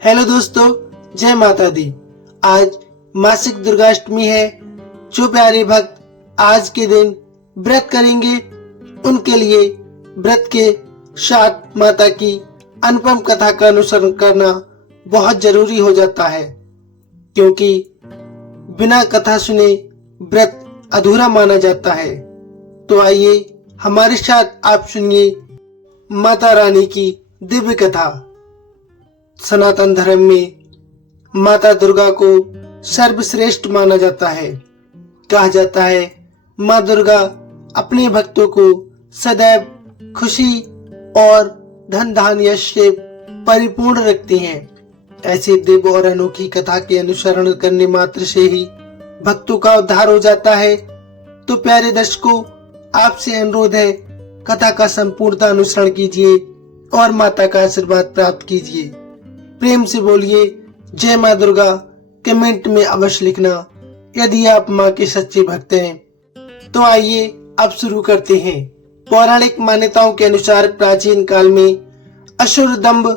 Hello दोस्तों, जय माता दी। आज मासिक दुर्गाष्टमी है। जो प्यारे भक्त आज के दिन व्रत करेंगे उनके लिए व्रत के साथ माता की अनुपम कथा का अनुसरण करना बहुत जरूरी हो जाता है, क्योंकि बिना कथा सुने व्रत अधूरा माना जाता है। तो आइए हमारे साथ आप सुनिए माता रानी की दिव्य कथा। सनातन धर्म में माता दुर्गा को सर्वश्रेष्ठ माना जाता है। कहा जाता है माँ दुर्गा अपने भक्तों को सदैव खुशी और धन धान्य से परिपूर्ण रखती हैं। ऐसी दिव्य और अनोखी कथा के अनुसरण करने मात्र से ही भक्तों का उद्धार हो जाता है। तो प्यारे दर्शकों, आपसे अनुरोध है, कथा का संपूर्णता अनुसरण कीजिए और माता का आशीर्वाद प्राप्त कीजिए। प्रेम से बोलिए जय माँ दुर्गा। कमेंट में अवश्य लिखना यदि आप माँ के सच्चे भक्त हैं। तो आइए अब शुरू करते हैं। पौराणिक मान्यताओं के अनुसार प्राचीन काल में असुर दंभ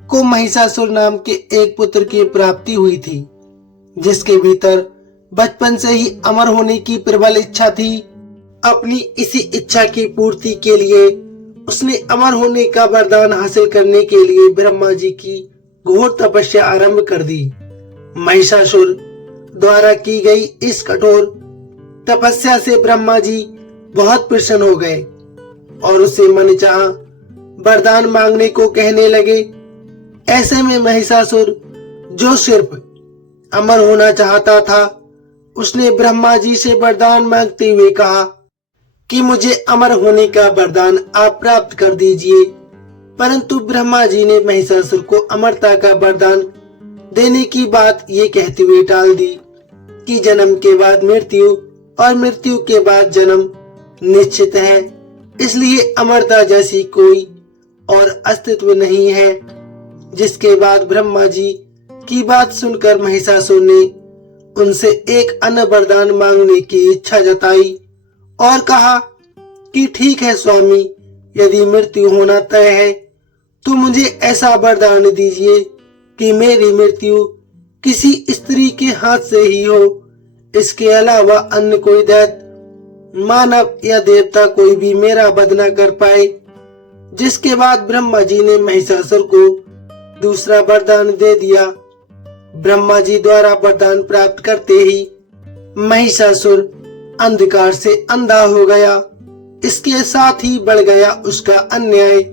को महिषासुर नाम के एक पुत्र की प्राप्ति हुई थी, जिसके भीतर बचपन से ही अमर होने की प्रबल इच्छा थी। अपनी इसी इच्छा की पूर्ति के लिए उसने अमर होने का वरदान हासिल करने के लिए ब्रह्मा जी की घोर तपस्या आरंभ कर दी। महिषासुर द्वारा की गई इस कठोर तपस्या से ब्रह्मा जी बहुत प्रसन्न हो गए और उसे मनचाहा वरदान मांगने को कहने लगे। ऐसे में महिषासुर, जो सिर्फ अमर होना चाहता था, उसने ब्रह्मा जी से वरदान मांगते हुए कहा कि मुझे अमर होने का वरदान आप प्राप्त कर दीजिए। परंतु ब्रह्मा जी ने महिषासुर को अमरता का वरदान देने की बात ये कहते हुए टाल दी कि जन्म के बाद मृत्यु और मृत्यु के बाद जन्म निश्चित है, इसलिए अमरता जैसी कोई और अस्तित्व नहीं है। जिसके बाद ब्रह्मा जी की बात सुनकर महिषासुर ने उनसे एक अन्य वरदान मांगने की इच्छा जताई और कहा कि ठीक है स्वामी, यदि मृत्यु होना तय है तो मुझे ऐसा वरदान दीजिए कि मेरी मृत्यु किसी स्त्री के हाथ से ही हो। इसके अलावा अन्य कोई दैत्य, मानव या देवता कोई भी मेरा वध न कर पाए। जिसके बाद ब्रह्मा जी ने महिषासुर को दूसरा वरदान दे दिया। ब्रह्मा जी द्वारा वरदान प्राप्त करते ही महिषासुर अंधकार से अंधा हो गया। इसके साथ ही बढ़ गया उसका अन्याय।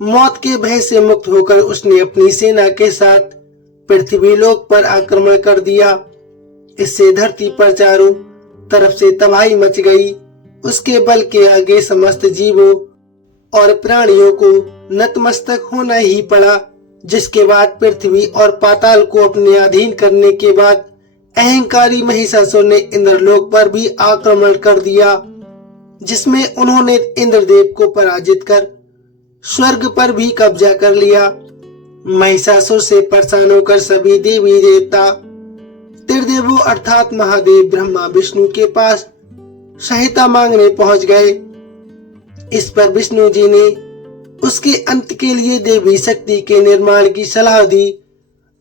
मौत के भय से मुक्त होकर उसने अपनी सेना के साथ पृथ्वी लोक पर आक्रमण कर दिया। इससे धरती पर चारों तरफ से तबाही मच गई। उसके बल के आगे समस्त जीवों और प्राणियों को नतमस्तक होना ही पड़ा। जिसके बाद पृथ्वी और पाताल को अपने अधीन करने के बाद अहंकारी महिषासुर ने इंद्रलोक पर भी आक्रमण कर दिया, जिसमें उन्होंने इंद्रदेव को पराजित कर स्वर्ग पर भी कब्जा कर लिया। महिषासुर से परेशान होकर सभी देवी देवता त्रिदेवों अर्थात महादेव ब्रह्मा विष्णु के पास सहायता मांगने पहुंच गए। इस पर विष्णु जी ने उसके अंत के लिए देवी शक्ति के निर्माण की सलाह दी।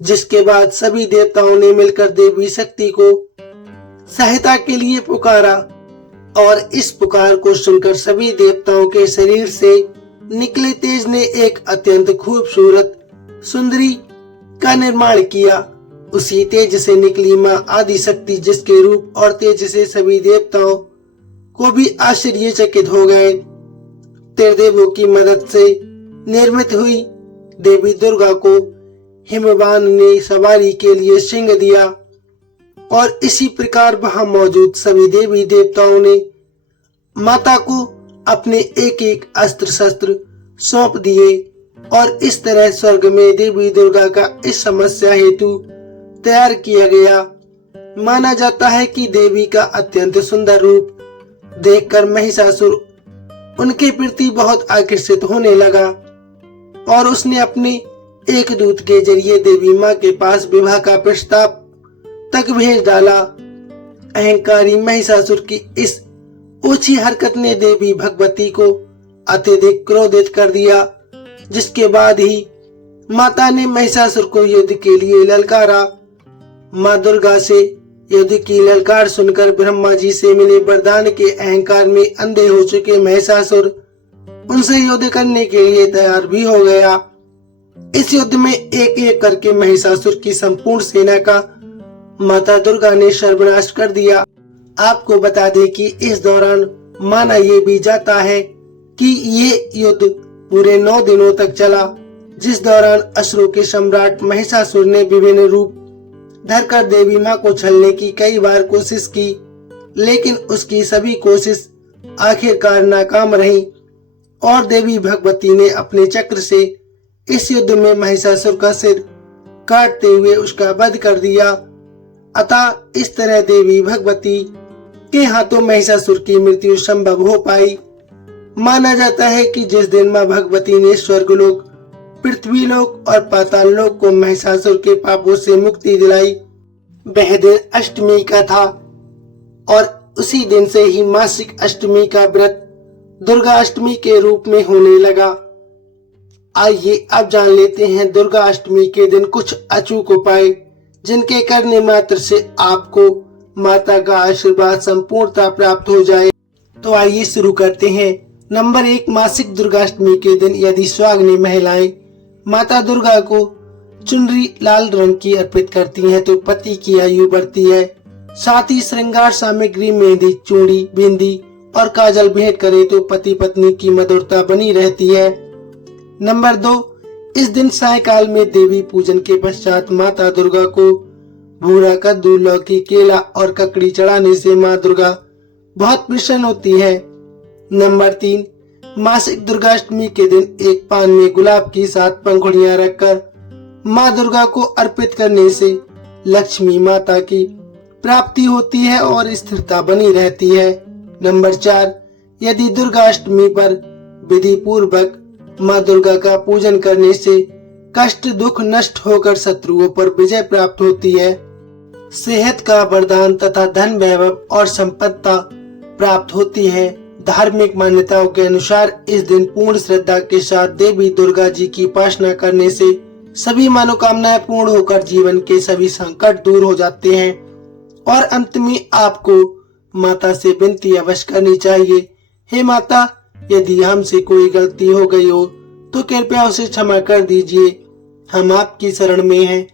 जिसके बाद सभी देवताओं ने मिलकर देवी शक्ति को सहायता के लिए पुकारा और इस पुकार को सुनकर सभी देवताओं के शरीर से निकले तेज ने एक अत्यंत खूबसूरत सुंदरी का निर्माण किया। उसी तेज से निकली माँ आदि शक्ति, जिसके रूप और तेज से सभी देवताओं को भी आश्चर्यचकित हो गए। त्रिदेवों की मदद से निर्मित हुई देवी दुर्गा को हिमवान ने सवारी के लिए सिंह दिया और इसी प्रकार वहां मौजूद सभी देवी देवताओं ने माता को अपने एक एक अस्त्र शस्त्र सौंप दिए और इस तरह स्वर्ग में देवी दुर्गा का इस समस्या हेतु तैयार किया गया। माना जाता है कि देवी का अत्यंत सुंदर रूप देखकर महिषासुर उनके प्रति बहुत आकर्षित होने लगा और उसने अपने एक दूत के जरिए देवी माँ के पास विवाह का प्रस्ताव तक भेज डाला। अहंकारी महिषासुर की इस ओछी हरकत ने देवी भगवती को अत्यधिक क्रोधित कर दिया, जिसके बाद ही माता ने महिषासुर को युद्ध के लिए ललकारा। माँ दुर्गा से युद्ध की ललकार सुनकर ब्रह्मा जी से मिले वरदान के अहंकार में अंधे हो चुके महिषासुर उनसे युद्ध करने के लिए तैयार भी हो गया। इस युद्ध में एक एक करके महिषासुर की संपूर्ण सेना का माता दुर्गा ने सर्वनाश कर दिया। आपको बता दें कि इस दौरान माना ये भी जाता है कि ये युद्ध पूरे 9 दिनों तक चला, जिस दौरान असुरों के सम्राट महिषासुर ने विभिन्न रूप धरकर देवी माँ को छलने की कई बार कोशिश की, लेकिन उसकी सभी कोशिश आखिरकार नाकाम रही और देवी भगवती ने अपने चक्र से इस युद्ध में महिषासुर का सिर काटते हुए उसका वध कर दिया। अतः इस तरह देवी भगवती के हाथों महिषासुर की मृत्यु संभव हो पाई। माना जाता है कि जिस दिन माँ भगवती ने स्वर्गलोक, पृथ्वीलोक और पाताल लोक को महिषासुर के पापों से मुक्ति दिलाई, वह दिन अष्टमी का था और उसी दिन से ही मासिक अष्टमी का व्रत दुर्गा अष्टमी के रूप में होने लगा। आइए अब जान लेते हैं दुर्गा अष्टमी के दिन कुछ अचूक उपाय जिनके करने मात्र से आपको माता का आशीर्वाद संपूर्णता प्राप्त हो जाए। तो आइए शुरू करते हैं। नंबर 1, मासिक दुर्गाष्टमी के दिन यदि सुहागिनी महिलाएं माता दुर्गा को चुनरी लाल रंग की अर्पित करती हैं तो पति की आयु बढ़ती है। साथ ही श्रृंगार सामग्री मेहंदी, चूड़ी, बिंदी और काजल भेंट करे तो पति पत्नी की मधुरता बनी रहती है। नंबर 2, इस दिन सायकाल में देवी पूजन के पश्चात माता दुर्गा को भूरा कद्दू, लौकी, केला और ककड़ी चढ़ाने से माँ दुर्गा बहुत प्रसन्न होती है। नंबर 3, मासिक दुर्गाष्टमी के दिन एक पान में गुलाब की 7 पंखुड़ियां रखकर माँ दुर्गा को अर्पित करने से लक्ष्मी माता की प्राप्ति होती है और स्थिरता बनी रहती है। नंबर 4, यदि दुर्गाष्टमी पर विधि पूर्वक माँ दुर्गा का पूजन करने से कष्ट दुख नष्ट होकर शत्रुओं पर विजय प्राप्त होती है। सेहत का वरदान तथा धन वैभव और संपत्ति प्राप्त होती है। धार्मिक मान्यताओं के अनुसार इस दिन पूर्ण श्रद्धा के साथ देवी दुर्गा जी की उपासना करने से सभी मनोकामनाएं पूर्ण होकर जीवन के सभी संकट दूर हो जाते हैं। और अंत में आपको माता से विनती अवश्य करनी चाहिए, हे माता, यदि हमसे कोई गलती हो गई हो तो कृपया उसे क्षमा कर दीजिए। हम आपकी शरण में हैं।